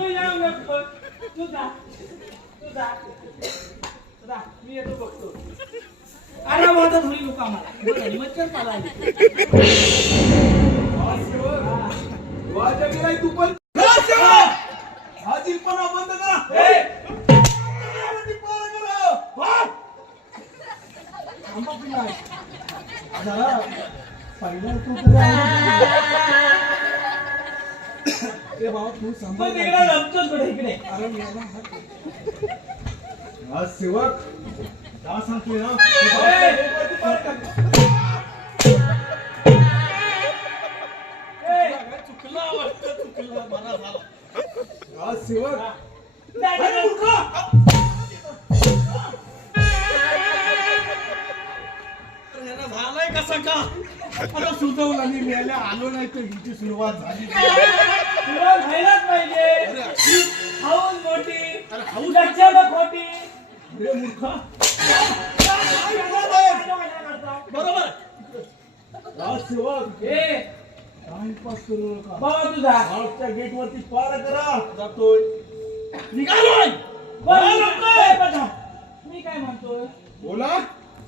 तू जाऊ नको. तू जा. मी येतो बघतो. अरे माझा धुरी लोक आम्हाला मच्छर मला तू पण हा जिलपणा बंद करा. सेवक का सांगतोय ना चुकला मला झाला सेवक झालाय कसा का आता सुचवलं आणि मिळाल्या आलो नाही तर हिची सुरुवात झाली. सुरुवात व्हायलाच पाहिजे. हाऊस मोठी लक्षाला खोटी. अरे मूर्खा बरोबर सेवक टाइमपास करू नका. बाबा तुझा आमच्या गेट वरती पार करा. जातोय निघालोय. मी काय म्हणतोय बोला.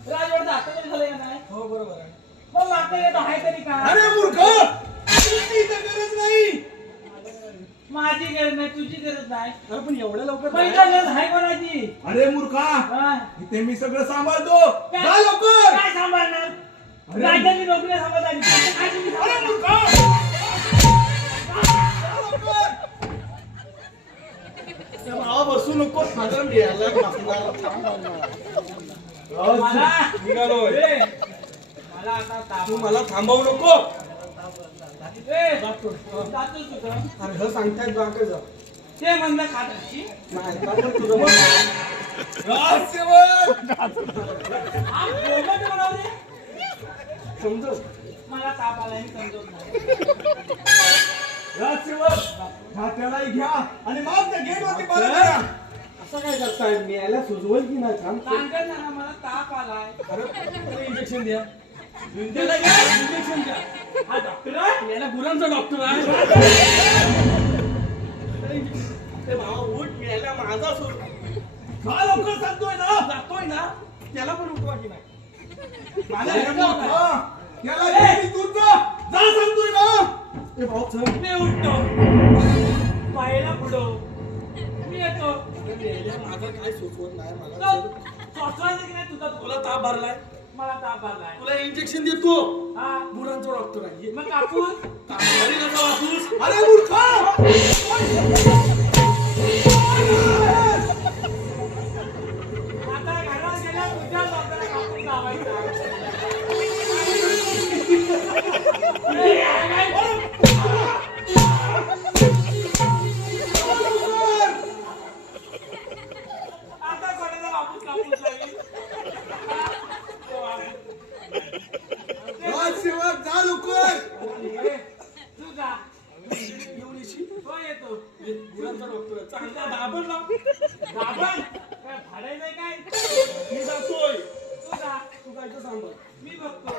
राजवाडा आता तरी झालंय का नाही? हो बरोबर आहे. मग मागता येतो आहे तरी का? अरे मूर्ख तुझी इथं गरज नाही. माझी गरज नाही तुझी गरज नाही. अरे पण एवढ्या लवकर पहिला गरज आहे कोणाची? अरे मूर्खा हा. इथे मी सगळं सांभाळतो. जा लवकर. काय सांभाळणार? अरे. राज्याची नोकरी सांभाळायची. काय तुम्ही अरे सांभाळणार? मूर्खा जा लवकर. बसू नको. साधारण घ्यायला मला निघालोय. मला आता ताप. तू मला थांबवू नको. जातो तुझं. अरे हे सांगतायत बाकी जा. ते म्हणलं खात अशी. नाही बाबा तुझं समजव. मला ताप आला आणि समजत नाही. त्यालाही घ्या आणि मग त्या गेट वरती पार करा. असं काय करताय? मी याला सुचवल की नाही? सांगत ना मला ताप आलाय. अरे इंजेक्शन द्या. इंजेक्शन द्या. हा डॉक्टर आहे? याला गुरांचा डॉक्टर आहे. ते भावा उठ मिळायला माझा सोड. का लवकर सांगतोय ना? जातोय ना त्याला पण उठवा की नाही? मला त्याला दूर जा सांगतोय ना. ते भाऊ चल. मी उठतो. पायाला पुढं. मी येतो. माझं काय सुचवत नाही मला. सोचवायचं की नाही तुझा? तुला ताप भरलाय. मला ताप भरलाय. तुला इंजेक्शन देतो. हा गुरांचा डॉक्टर आहे. मग कापूस. अरे मूर्खा आता घरात गेल्या तुझ्या डॉक्टरला कापूस लावायचा. आता कोणाला कापूस लागेल. सेवक जा लवकर. तू जा. तो येतो. गुरांचा डॉक्टर चांगला दाबण लाव. दाबण काय फाडायचंय काय? मी जातोय. तू जा. तू काय तर सांभाळ. मी बघतो.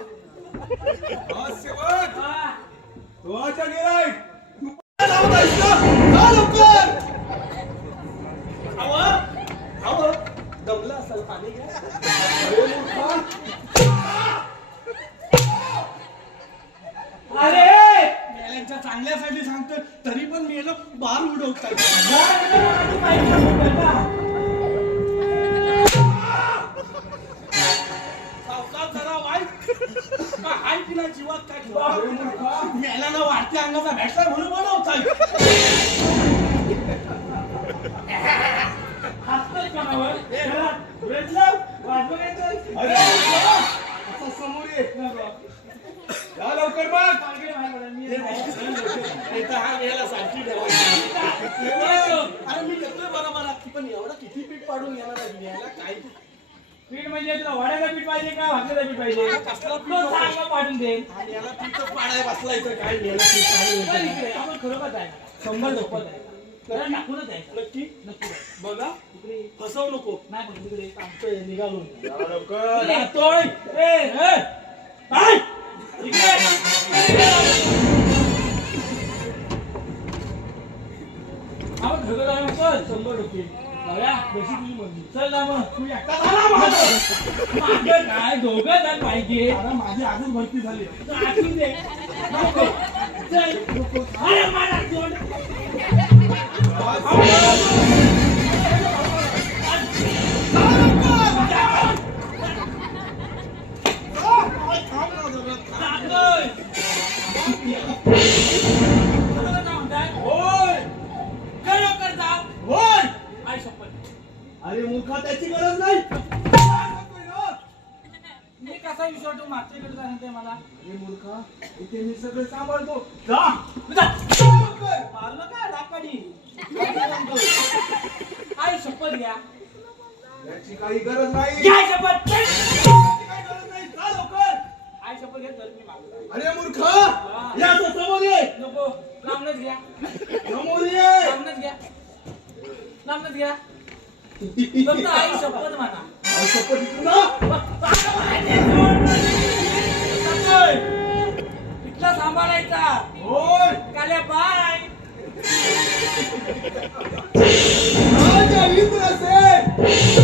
सेवक हा. तुझ्या गेलाय. तू लावत आहेस का? जा लवकर. दमला असाल पाणी घ्या. अरे मूर्खा. अरे मेल्यांच्या चांगल्यासाठी सांगतोय तरी पण मेलं बार उडवताय. सावकाश जरा वाईट का हाय तिला जीवात काय मेल्याला वाढत्या अंगाचा भेटला म्हणून बनवताय. हसतोय कोणावर? वाजवून येतोय. अरे असं समोर ये. जा लवकर बघ. अरे मी येतोय बरोबर पण एवढं किती पीठ पाडून येणार आहे याला काय पीठ म्हणजे तुला वड्याचं पीठ पाहिजे का भाकरीचं पीठ पाहिजे? कसला पीठ तो सांग मग पाडून दे. याला पीठच पाडाय बसलाय तर काय याला पीठ चल पाडून इकडे. आपण खरोखरच आहे. 100% आहे. त्याला टाकूनच आहे. नक्की नक्की. बघा इकडे फसव नको. नाही पण तिकडे सांगतोय निघालो. लवकर येतोय. काय? इकडे. आपण डोके बघा जशी तुझी मर्जी चल ना मग तू एकटा झाला माझं मागं काय दोघं जण पाहिजे अरे माझी आजच भरती झाली असू दे नको. चल अरे मला जोड जातोय. बरोबर ना म्हणताय? होय चल लवकर जा. होय आई शपथ अरे मूर्खा त्याची गरज नाही मी कसा विश्वास ठेवू मागच्याकडे सांगते मला अरे मूर्खा इथे मी सगळं सांभाळतो जा मारलं का लाकडी आई शपथ घ्या याची काही गरज नाही घ्या शपथ याची काही गरज नाही जा लवकर आई शपथ घ्या तर मी मागतो अरे मूर्खा या असं समोर ये नको लांबनच घ्या समोर ये लांबनच घ्या लांबनच घ्या फक्त आई शपथ म्हणा आई शपथ इकडून ना. इथला सांभाळायचा होय काल्या बाय राजा इंद्र असेल